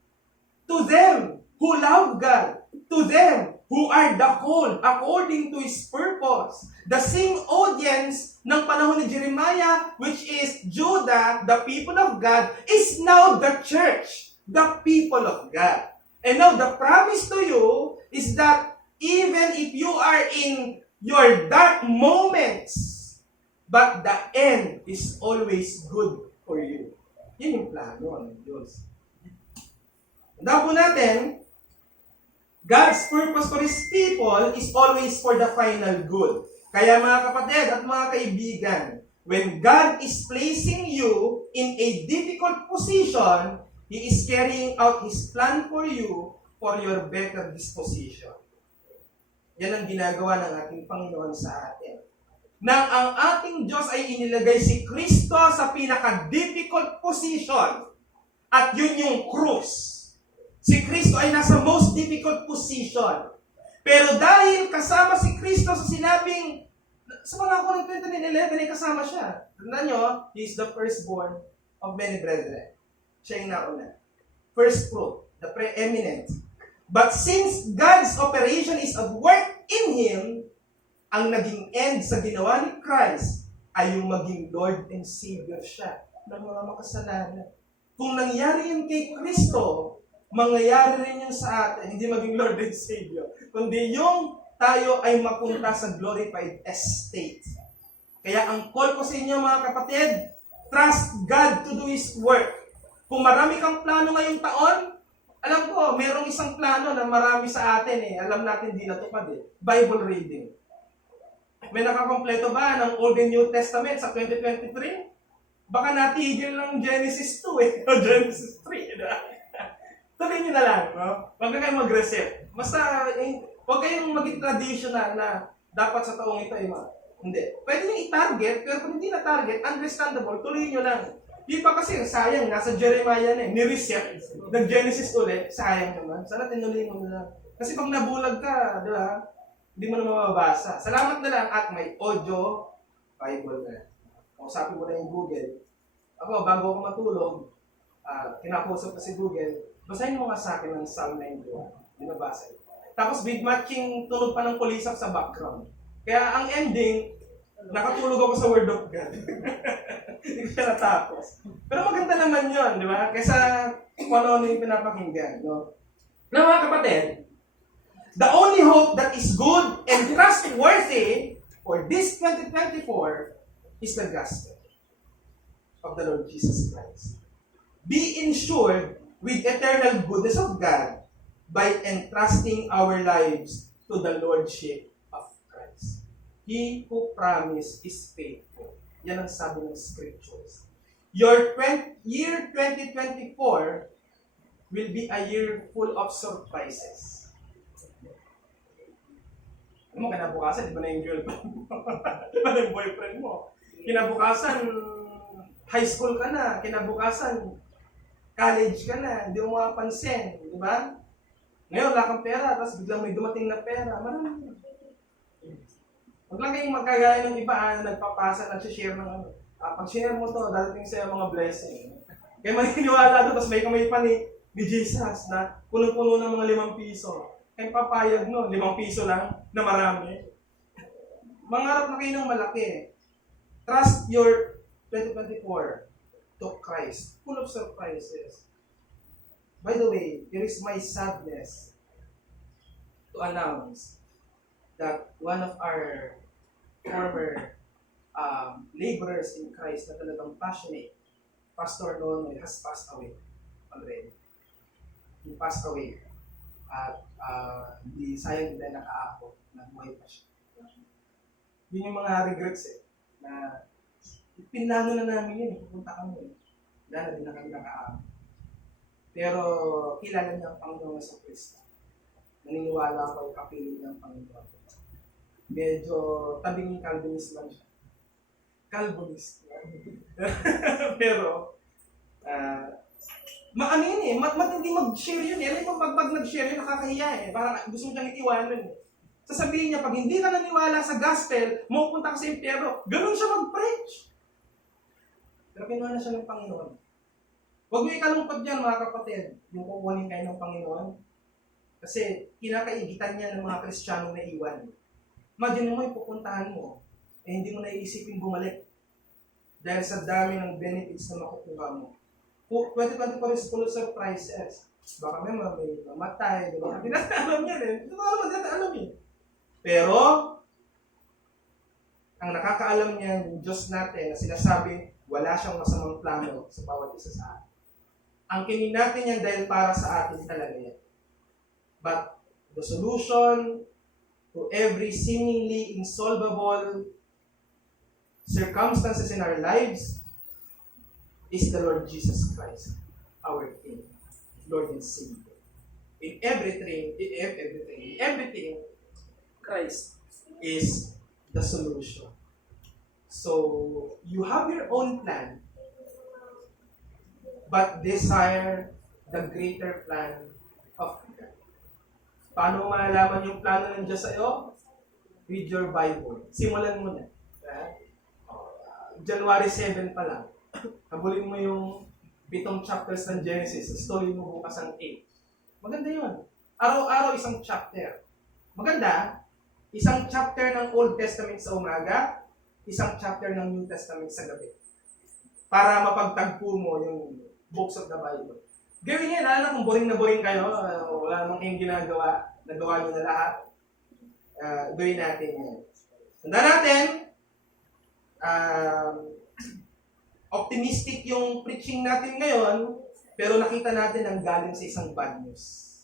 to them who love God, to them who are the called according to His purpose. The same audience ng panahon ni Jeremiah, which is Judah, the people of God, is now the church, the people of God. And now the promise to you is that even if you are in your dark moments, but the end is always good for you. Yun yung plano ng Diyos. Tandaan po natin, God's purpose for His people is always for the final good. Kaya mga kapatid at mga kaibigan, when God is placing you in a difficult position, He is carrying out His plan for you for your better disposition. Yan ang ginagawa ng ating Panginoon sa atin. Nang ang ating Diyos ay inilagay si Kristo sa pinaka-difficult position, at yun yung krus. Si Kristo ay nasa most difficult position. Pero dahil kasama si Kristo sa sinabing, sa mga Corinthians 10:11 ay kasama siya. Tandaan nyo, He is the firstborn of many brethren. Siya yung nauna. First fruit, the preeminent. But since God's operation is at work in Him, ang naging end sa ginawa ni Christ ay yung maging Lord and Savior siya ng mga makasalanan. Kung nangyari yun kay Kristo, mangyayari rin yun sa atin, hindi maging Lord and Savior, kundi yung tayo ay mapunta sa glorified estate. Kaya ang call ko sa inyo mga kapatid, trust God to do His work. Kung marami kang plano ngayong taon, alam ko, merong isang plano na marami sa atin alam natin di natupad Bible reading. May nakakompleto ba ng Old and New Testament sa 2023? Baka natigil ng Genesis 2 o Genesis 3. Tuloy nyo na lang, no? Huwag na kayong mag-reset. Basta, huwag kayong maging traditional na dapat sa taong ito hindi. Pwede nyo i-target, pero kung hindi na-target, understandable, tuloy nyo lang. Di ba kasi, sayang, nasa Jeremiah na ni-reset. Nag-Genesis ulit, sayang naman. Sana tinuloy mo na lang. Kasi pag nabulag ka, di ba? Hindi mo na mababasa. Salamat na lang at may audio Bible na. Kausapin mo na yung Google. Ako, bago ako matulog, kinakusap ko si Google, basahin mo nga sa akin ng Psalm 91. Binabasa yun. Tapos big matching tunog pa ng kulisap sa background. Kaya ang ending, nakatulog ako sa Word of God. Hindi ko siya natapos. Pero maganda naman yun, di ba? Kaysa kung ano yung pinapakinggan. No? Na mga kapatid, the only hope that is good and trustworthy for this 2024 is the gospel of the Lord Jesus Christ. Be ensured with eternal goodness of God by entrusting our lives to the Lordship of Christ. He who promised is faithful. Yan ang sabi ng Scriptures. Your year 2024 will be a year full of surprises. Ano mo, kinabukasan, di ba na yung girlfriend mo? Di ba na yung boyfriend mo? Kinabukasan, high school ka na. Kinabukasan, college ka na. Hindi mo makapansin. Di ba? Ngayon, wala kang pera, tapos biglang may dumating na pera. Marami. Huwag lang kayong magkagaya ng iba na nagpapasa, nagsishare ng ano. Pag-share mo to, dadating sa'yo mga blessing. Kaya maniniwala doon, tapos may kamay pa ni Jesus na punong-puno ng mga 5 piso. Kaya papayag no, 5 piso lang na marami. Mangarap na kayo ng malaki. Trust your 2024 to Christ. Full of surprises. By the way, there is my sadness to announce that one of our former laborers in Christ na talagang passionate, Pastor Nonoy, has passed away already. He passed away. At hindi sayang din nakaako na buhay pa siya. Yun yung mga regrets na pinlano na namin yun, pupunta kami. Wala na din na kami nakaako. Pero kilala niya ang Panginoon sa Kristo. Naniniwala ako ay kapiling ng Panginoon. Medyo tabing Calvinist lang siya. Calvinist. Pero maano yun hindi mag-share yun Alam mo, pag nag-share yun, nakakahiya Parang gusto mo siyang itiwanan Sasabihin niya, pag hindi ka naniwala sa gospel, mapupunta ka sa impyerno. Ganun siya mag-preach. Pero kinuha na siya ng Panginoon. Huwag mo ikalungkot yan, mga kapatid. Yung kukunin kayo ng Panginoon. Kasi kinakaigitan niya ng mga Kristiyanong na iwan. Imagine mo yung pupuntahan mo, hindi mo naiisipin bumalik dahil sa dami ng benefits na makukuha mo. 2024 is full of surprises. Baka may mamatay, di ba? Hindi natin alam yan eh. Hindi natin alam yan. Pero, ang nakakaalam niya, yung Diyos natin, na sinasabi, wala siyang masamang plano sa bawat isa sa atin. Ang kinin natin yan dahil para sa atin talaga yan. But, the solution to every seemingly insolvable circumstances in our lives is the Lord Jesus Christ, our King, Lord and Savior. In everything, Christ is the solution. So, you have your own plan, but desire the greater plan of God. Paano mo malalaman yung plano ng Diyos sa'yo? Read your Bible. Simulan mo na. January 7 pa lang. Habulin mo yung 7 chapters ng Genesis. Story mo bukas ang 8. Maganda yun. Araw-araw isang chapter. Maganda, isang chapter ng Old Testament sa umaga, isang chapter ng New Testament sa gabi. Para mapagtagpo mo yung books of the Bible. Gawin yan, alam kung boring na boring kayo, wala namang kayong ginagawa, nagawa nyo na lahat, gawin natin yan. Tanda natin, optimistic yung preaching natin ngayon, pero nakita natin ang galing sa isang bad news.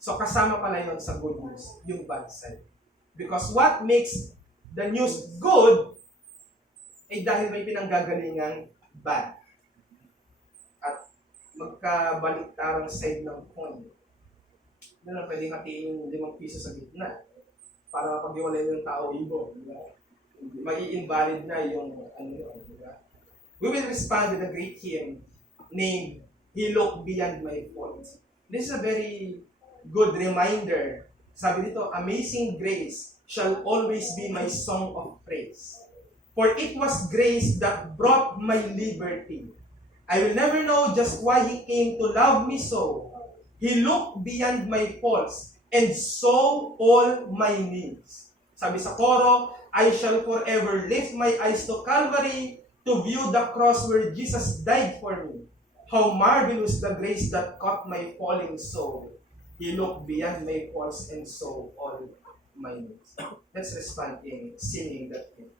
So kasama pala yun sa good news, yung bad side. Because what makes the news good ay dahil may pinanggagalingang bad. At magkabaliktarang side ng coin. Hindi na pwedeng hatiin yung 5 piso sa gitna para pag-iwalay yung tao ibo. Mag-i-invalid na yung ano yun. We will respond with a great hymn named He Looked Beyond My Faults. This is a very good reminder. Sabi dito, Amazing Grace shall always be my song of praise. For it was grace that brought my liberty. I will never know just why He came to love me so. He looked beyond my faults and saw all my needs. Sabi sa coro, I shall forever lift my eyes to Calvary to view the cross where Jesus died for me. How marvelous the grace that caught my falling soul. He looked beyond my faults and saw all my needs. Let's respond in singing that hymn.